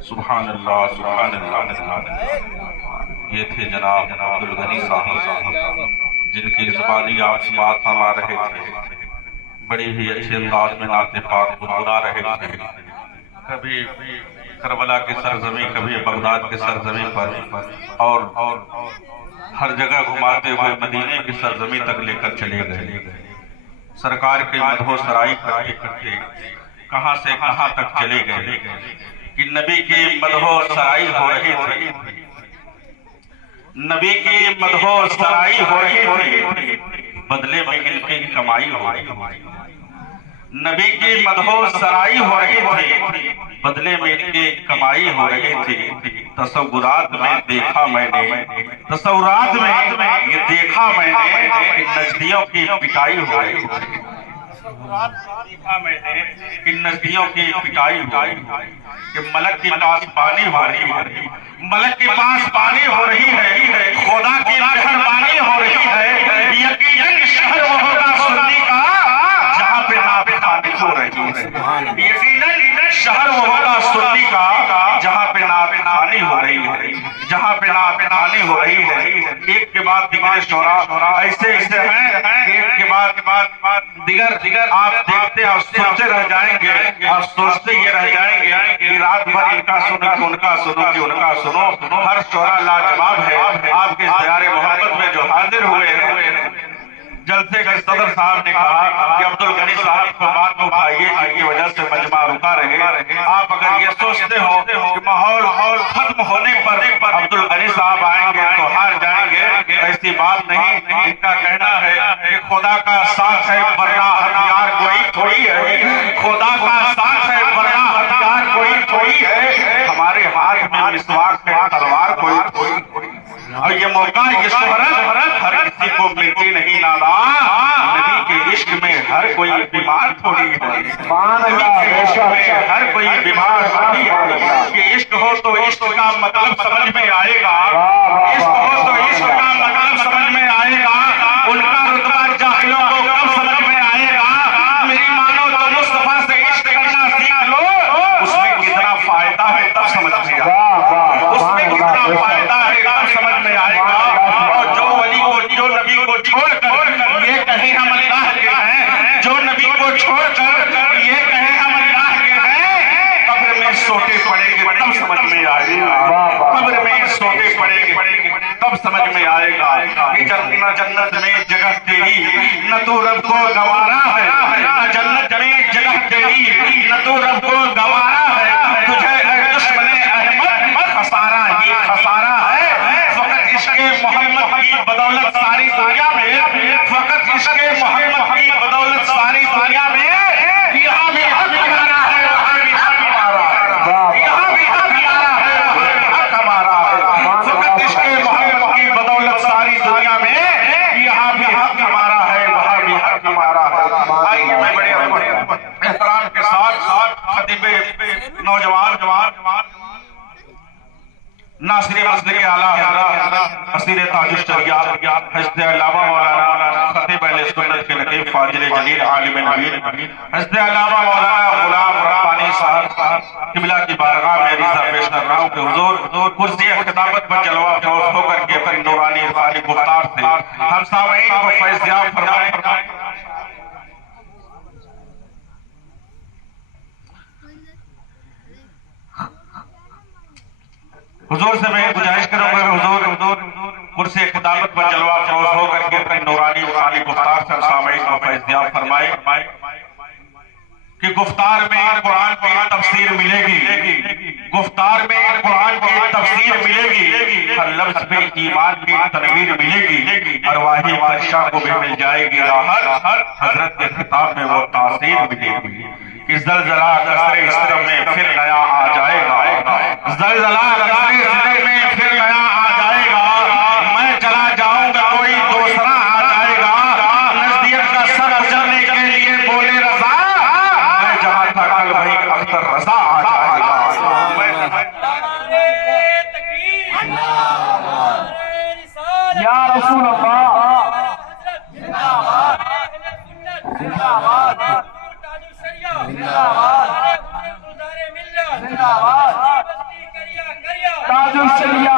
सुभान अल्लाह, सुभान अल्लाह। ये थे जनाब अब्दुल गनी साहब, जिनकी ज़बानी आज बात फरमा रहे थे। बड़ी ही अच्छे अंदाज में नाते पाक गुनगुना रहे थे। कभी करबला की सरजमी, कभी बगदाद की सरजमी पर और हर जगह घुमाते हुए मदीने की सरजमी तक लेकर चले गए। सरकार के मधो सराई करते करते कहां से कहां तक चले गए कि नबी की मधो सराई हो रही थी, नबी की मधो सराई हो रही थी, बदले में इनकी कमाई हो रही थी। नबी की मधो सराई हो रही थी, बदले में इनकी कमाई हो रही थी। तसव्वुरात में देखा मैंने, तसव्वुरात में ये देखा मैंने कि नजदियों की पिटाई हो रही थी। देखा मैंने कि नजदियों की पिटाई हो रही कि मलक के पास पानी हो रही है, मलक के पास पानी हो रही है, खुदा की मेहरबानी हो रही है। यकीनन शहर वो होगा सुन्नी का जहाँ पे नाबेखानी हो रही है। यकीनन शहर वो होगा सुन्नी का जहाँ पे नाबेखानी हो रही है, जहाँ पे नाबेखानी हो रही है। एक के बाद दिगर शोरा ऐसे ऐसे हैं, एक के बाद दिगर आप देखते और सुनते रह जाएंगे और सोचते ये रह जाएंगे कि रात भर इनका सुनो कि उनका सुनो कि उनका सुनो। हर शोरा लाजवाब है। आपके इज़्तियारे मोहब्बत में जो हाजिर हुए जलसे के सदर साहब ने कहा कि अब्दुल गनी साहब को बात में उठाइए जिनकी वजह से मजमा रुका रहे। आप अगर ये सोचते हो कि माहौल खत्म होने पर अब्दुल गनी साहब आएंगे तो हार जाएंगे, ऐसी बात नहीं। इनका कहना है कि खुदा का साथ है वरना हथियार कोई थोड़ी है, खुदा का साथ है वरना हथियार कोई थोड़ी है। हमारे हाथ में मिसवाक है, तलवार कोई थोड़ी। और ये मौका, ये शोहरत हर किसी को मिलती नहीं नादा। नबी के इश्क में हर कोई बीमार थोड़ी है, नबी के इश्क में हर कोई बीमार थोड़ी है। कि इश्क हो तो इश्क का मतलब समझ में आएगा, इश्क हो तो इश्क का मतलब समझ में आएगा। उनका रुतबा जाहिलों को कब समझ में आएगा। मेरी मानो तो मुस्तफा से इश्क करना सीख लो, उसमें कितना फायदा है तब समझ में आएगा, उसमें कितना फायदा है तब समझ में आएगा। और जो वली को, जो नबी को छोड़कर ये कहे हम अल्लाह के हैं, जो नबी को छोड़कर ये कहे हम अल्लाह के हैं, कब्र में सोते पड़ेंगे तब समझ में आएगा, कब्र में सोते पड़ेंगे तब समझ में आएगा कि जन्नत में जगह तेरी न तो रब को गंवारा है, जन्नत में जगह तेरी न तो रब को गंवारा है। तुझे दुश्मने अहमद खसारा ही खसारा है। फकत इश्क़े मोहम्मद की बदौलत सारी दुनिया में, फकत इश्क़े मोहम्मद की बदौलत सारी दुनिया में यहाँ भी हक हमारा है, वहाँ भी हक हमारा है, यहाँ भी हक हमारा है, वहाँ भी हक हमारा है। फकत इश्क़े मोहम्मद की बदौलत सारी दुनिया में यहाँ भी हक हमारा है, वहाँ भी हक हमारा है। आइए मैं बड़े एहतराम के साथ खतीब नौजवान नासिर मस्जिद के आला हज़रत असीर ताजुश शरियत हज़रत अल्लामा मौलाना खतीब अहले सुन्नत के नकीब फाजिल जलील आलिम नबील हज़रत अल्लामा मौलाना गुलाम रब्बानी साहब किबला की बारगाह में रिज़ा पेश कर रहा हूं कि हुजूर कुर्सी खिताबत पर जलवा फरोज होकर के अपनी नूरानी इरफानी गुफ्तार से हम सामईन को फैज़याब फरमाएं। हुजूर से मैं गुजारिश करूंगा हुजूर कुर्सी खिताबत पर जलवा फरोज होकर के अपनी नूरानी इरफानी गुफ्तार से सामईन को फैज़याब फरमाए कि गुफ्तार में कुरान की तफसीर मिलेगी, गुफ्तार में कुरान की तफसीर मिलेगी, हर लफ्ज़ पे ईमान की तनवीर मिलेगी, अरवाही बादशाह को भी मिल जाएगी राहत, हजरत के खिताब में वो तासीर मिलेगी कि ज़लज़ला असरे इसर में फिर नया आ जाएगा, ज़लज़ला असरे इसर में फिर नया आ जाएगा। मैं चला जाऊंगा कोई दूसरा आ जाएगा, नज़दीक का सर उजरने के लिए बोले रज़ा, मैं जहां था कल वहीं अख्तर रज़ा आ जाएगा। ताजुल शरिया